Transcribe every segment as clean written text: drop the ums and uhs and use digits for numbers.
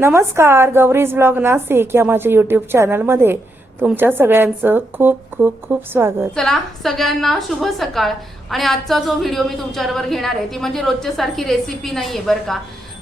नमस्कार, गौरीज ब्लॉग नाशिक या माझ्या युट्यूब चॅनलमध्ये तुमच्या सगळ्यांचं खूप खूप खूप स्वागत। चला सगळ्यांना शुभ सकाळ। आणि आजचा जो व्हिडिओ मी तुमच्याबरोबर घेणार आहे ती म्हणजे रोजच्या सारखी रेसिपी नाहीये बरं का।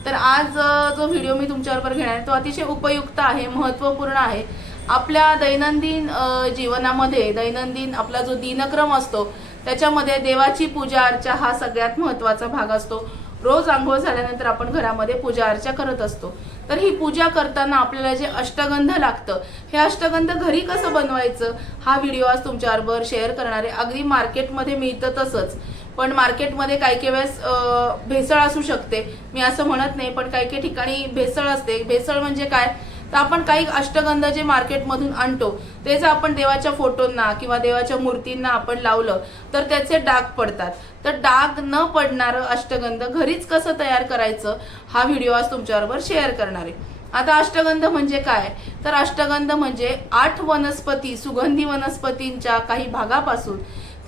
तर आज जो व्हिडिओ मी तुमच्याबरोबर घेणार आहे तो अतिशय उपयुक्त आहे, महत्त्वपूर्ण आहे। आपल्या दैनंदिन जीवनामध्ये दैनंदिन आपला जो दिनक्रम असतो त्याच्यामध्ये देवाची पूजा अर्चा हा सगळ्यात महत्त्वाचा भाग असतो। रोज आंघोळ झाल्यानंतर आपण घरामध्ये पूजा अर्चा करत असतो। तर ही पूजा करताना आपल्याला जे अष्टगंध लागतं हे अष्टगंध घरी कसं बनवायचं हा व्हिडिओ आज तुमच्याबरोबर शेअर करणार आहे। अगदी मार्केटमध्ये मिळतं तसंच, पण मार्केटमध्ये काही वेळेस भेसळ असू शकते, मी असं म्हणत नाही, पण काही ठिकाणी भेसळ असते। भेसळ म्हणजे काय तर आपण काही अष्टगंध जे मार्केटमधून आणतो तेच आपण देवाच्या फोटोंना किंवा देवाच्या मूर्तींना आपण लावलं तर त्याचे डाग पडतात। तर डाग न पडणारं अष्टगंध घरीच कसं तयार करायचं हा व्हिडिओ आज तुमच्याबरोबर शेअर करणार आहे। आता अष्टगंध म्हणजे काय तर अष्टगंध म्हणजे 8 वनस्पती, सुगंधी वनस्पतींच्या काही भागापासून,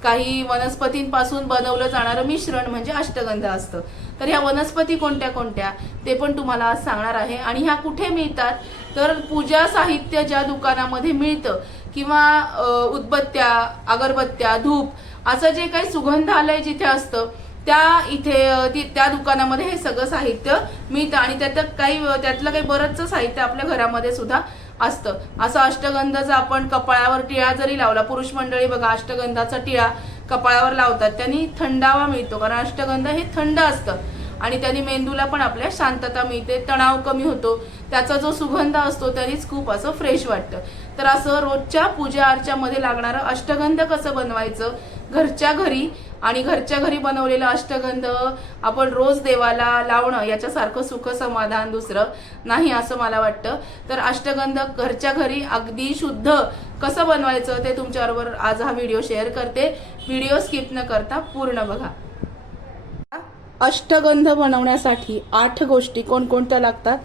काही वनस्पतींपासून बनवलं जाणारं मिश्रण म्हणजे अष्टगंध असतं। तर ह्या वनस्पती कोणत्या कोणत्या ते पण तुम्हाला आज सांगणार आहे। आणि ह्या कुठे मिळतात तर पूजा साहित्य ज्या दुकानामध्ये मिळतं किंवा उदबत्त्या, अगरबत्त्या, धूप असं जे काही सुगंधालय जिथे असतं त्या दुकानामध्ये हे सगळं साहित्य मिळतं। आणि त्यातलं काही बरंचसं साहित्य आपल्या घरामध्ये सुद्धा असतं। असं अष्टगंधाचा आपण कपाळावर टिळा जरी लावला, पुरुष मंडळी बघा अष्टगंधाचा टिळा कपाळावर लावतात, त्यांनी थंडावा मिळतो, कारण अष्टगंध हे थंड असतं आणि त्यांनी मेंदूला पण आपल्या शांतता मिळते, तणाव कमी होतो, त्याचा जो सुगंध असतो त्यानेच खूप असं फ्रेश वाटतं। तर असं रोजच्या पूजा अर्चामध्ये लागणारं अष्टगंध कसं बनवायचं घरच्या घरी, आणि घरच्या घरी बनवलेलं अष्टगंध आपण रोज देवाला लावणं याच्यासारखं सुख समाधान दुसरं नाही असं मला वाटतं। तर अष्टगंध घरच्या घरी अगदी शुद्ध कसं बनवायचं ते तुमच्याबरोबर आज हा व्हिडिओ शेअर करते। व्हिडिओ स्किप न करता पूर्ण बघा। अष्टगंध बनवण्यासाठी 8 गोष्टी कोणकोणत्या लागतात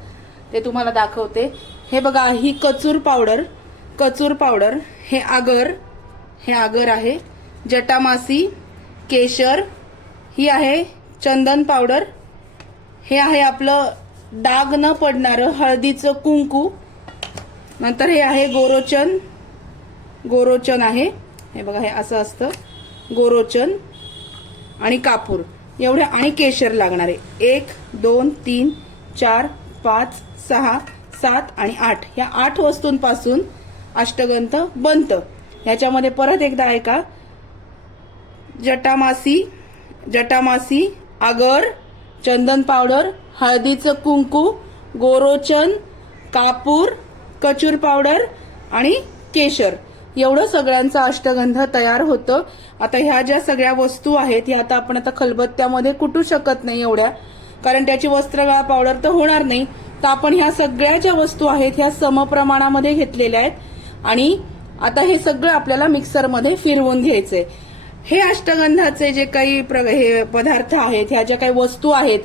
ते तुम्हाला दाखवते। हे बघा, ही कचूर पावडर, हे आगर आहे, जटामासी, केशर, ही आहे चंदन पावडर, हे आहे आपलं डाग न पडणारं हळदीचं कुंकू, नंतर हे आहे गोरोचन आहे, हे बघा हे असं असतं गोरोचन, आणि कापूर एवढे, आणि केशर लागणार आहे। 1 2 3 4 5 6 7 आणि 8 ह्या 8 वस्तूंपासून अष्टगंध बनतं। ह्याच्यामध्ये परत एकदा ऐका, जटामासी, आगर, चंदन पावडर, हळदीचं कुंकू, गोरोचन, कापूर, कचूर पावडर आणि केशर, एवढं सगळ्यांचा अष्टगंध तयार होतं। आता ह्या ज्या सगळ्या वस्तू आहेत ह्या आपण खलबत्त्यामध्ये कुटू शकत नाही एवढ्या, कारण त्याची वस्त्रगाळ पावडर तर होणार नाही। तर आपण ह्या सगळ्या ज्या वस्तू आहेत ह्या समप्रमाणामध्ये घेतलेल्या आहेत आणि आता हे सगळं आपल्याला मिक्सरमध्ये फिरवून घ्यायचंय। हे अष्टगंधाचे जे काही हे पदार्थ आहेत, ह्या ज्या काही वस्तू आहेत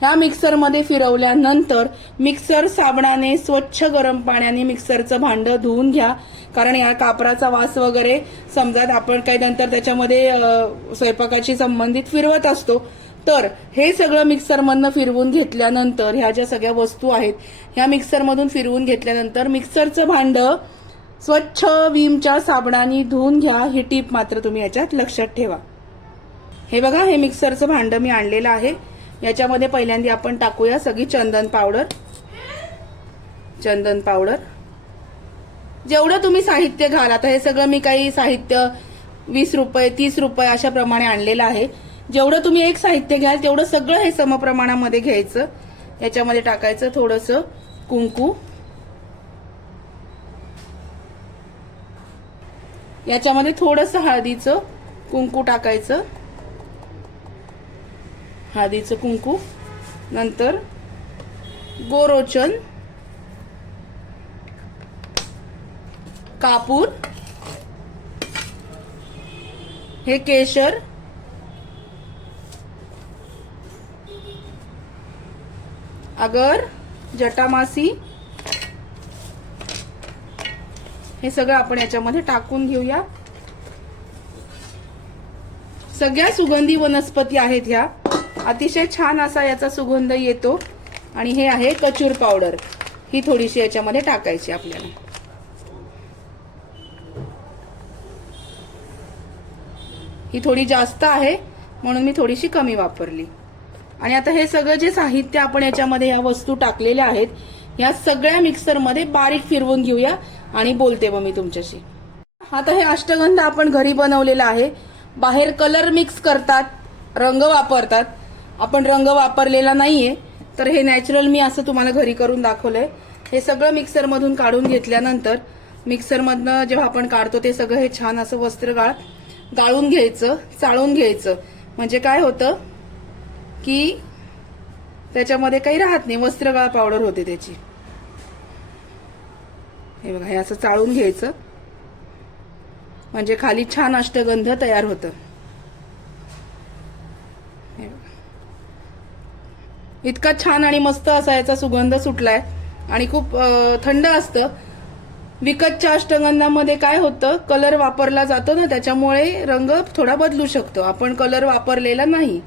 ह्या मिक्सरमध्ये फिरवल्यानंतर मिक्सर साबणाने स्वच्छ गरम पाण्याने मिक्सरचं भांडं धुवून घ्या, कारण या कापराचा वास वगैरे समजा आपण काही नंतर त्याच्यामध्ये स्वयंपाकाशी संबंधित फिरवत असतो। तर हे सगळं मिक्सरमधनं फिरवून घेतल्यानंतर ह्या ज्या सगळ्या वस्तू आहेत ह्या मिक्सरमधून फिरवून घेतल्यानंतर मिक्सरचं भांडं स्वच्छ विमच्या साबणाने धुवून घ्या। ही टीप मात्र तुम्ही याच्यात लक्षात ठेवा। हे बघा, हे मिक्सरचं भांडं मी आणलेलं आहे, याच्यामध्ये पहिल्यांदा आपण टाकूया सगळी चंदन पावडर। जेवढं तुम्ही साहित्य घाल, आता हे सगळं मी काही साहित्य 20 रुपये 30 रुपये अशा प्रमाणे आणलेलं आहे, जेवढं तुम्ही एक साहित्य घ्याल तेवढं सगळं हे समप्रमाणामध्ये घ्यायचं। याच्यामध्ये टाकायचं थोडंसं कुंकू, याच्यामध्ये थोडंसं हळदीचं कुंकू टाकायचं, हळदीचं कुंकू, नंतर गोरोचन, कापूर, हे केशर, आगर, जटामासी, हे सगळं आपण याच्यामध्ये टाकून घेऊया। सगळ्या सुगंधी वनस्पती आहेत ह्या, अतिशय छान असा याचा सुगंध येतो। आणि हे आहे कचूर पावडर, ही थोडीशी याच्यामध्ये टाकायची आपल्याला. ही थोडी जास्त आहे म्हणून मी थोडीशी कमी वापरली. आणि आता हे सगळं जे साहित्य आपण याच्यामध्ये या वस्तू टाकलेल्या आहेत या सगळ्या मिक्सरमध्ये बारीक फिरवून घेऊया आणि बोलते मग मी तुमच्याशी. आता हे अष्टगंध आपण घरी बनवलेलं आहे. बाहेर कलर मिक्स करतात, रंग वापरतात. आपण रंग वापरलेला नाहीये, तर हे नॅचरल मी असं तुम्हाला घरी करून दाखवलंय. हे सगळं मिक्सरमधून काढून घेतल्यानंतर मिक्सरमधनं जेव्हा आपण काढतो ते सगळं हे छान असं वस्त्रगाळ गाळून घ्यायचं, चाळून घ्यायचं. म्हणजे काय होतं की त्याच्यामध्ये काही राहत नाही, वस्त्रगाळ पावडर होते त्याची. हे बघा, हे असं चाळून घ्यायचं म्हणजे खाली छान अष्टगंध तयार होतं. इतका छान आणि मस्त असा याचा सुगंध सुटलाय आणि खूप थंड असतं. विकतच्या अष्टगंधामध्ये काय होतं, कलर वापरला जातो ना, त्याच्यामुळे रंग थोडा बदलू शकतो. आपण कलर वापरलेला नाही.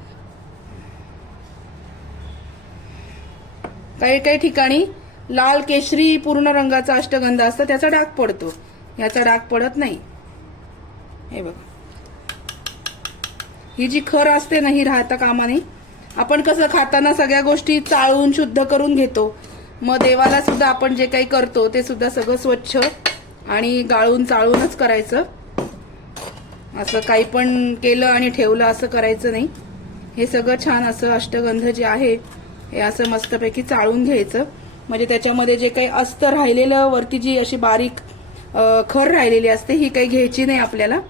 काही काही ठिकाणी लाल केशरी पूर्ण रंगाचा अष्टगंध असतो, त्याचा डाग पडतो. याचा डाग पडत नाही. हे बघा, ही जी खर असते ना ही राहता कामा नये. आपण कसं खाताना सगळ्या गोष्टी चाळून शुद्ध करून घेतो, मग देवाला सुद्धा आपण जे काही करतो ते सुद्धा सगळं स्वच्छ आणि गाळून चाळूनच करायचं. असं काही पण केलं आणि ठेवलं असं करायचं नाही. हे सगळं छान असं अष्टगंध जे आहे हे असं मस्तपैकी चाळून घ्यायचं. म्हणजे त्याच्यामध्ये जे काही असतं राहिलेलं वरती जी अशी बारीक खर राहिलेली असते ही काही घ्यायची नाही आपल्याला.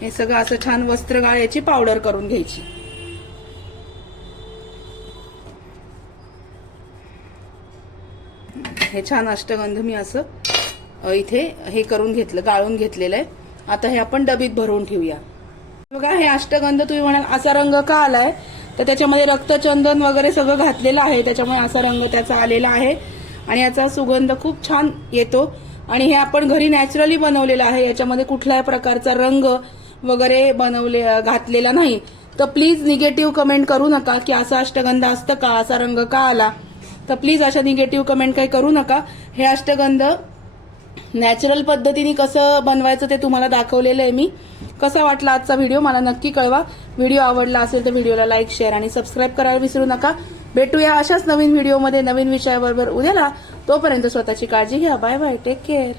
हे सगळं असं छान वस्त्रगाळ याची पावडर करून घ्यायची. हे छान अष्टगंध मी असं इथे हे करून घेतलं, गाळून घेतलेलं आहे. आता हे आपण डबीत भरून ठेवूया. बघा, हे अष्टगंध तुम्ही म्हणाल असा रंग का आलाय, तर त्याच्यामध्ये रक्तचंदन वगैरे सगळं घातलेलं आहे, त्याच्यामुळे असा रंग त्याचा आलेला आहे. आणि याचा सुगंध खूप छान येतो. आणि हे आपण घरी नॅचरली बनवलेलं आहे. याच्यामध्ये कुठल्याही प्रकारचा रंग वगैरे घातलेला नाही. तर प्लीज निगेटिव्ह कमेंट करू नका की असा अष्टगंध असतं का, असा रंग का आला. तर प्लीज अशा निगेटिव्ह कमेंट काही करू नका. हे अष्टगंध नॅचरल पद्धतीने कसं बनवायचं ते तुम्हाला दाखवलेलं आहे मी. कसा वाटला आजचा व्हिडिओ मला नक्की कळवा. व्हिडिओ आवडला असेल तर व्हिडिओला लाईक, शेअर आणि सबस्क्राईब करायला विसरू नका. भेटूया अशाच नवीन व्हिडिओमध्ये नवीन विषयाबरोबर उद्याला. तोपर्यंत स्वतःची काळजी घ्या. Bye bye, take care.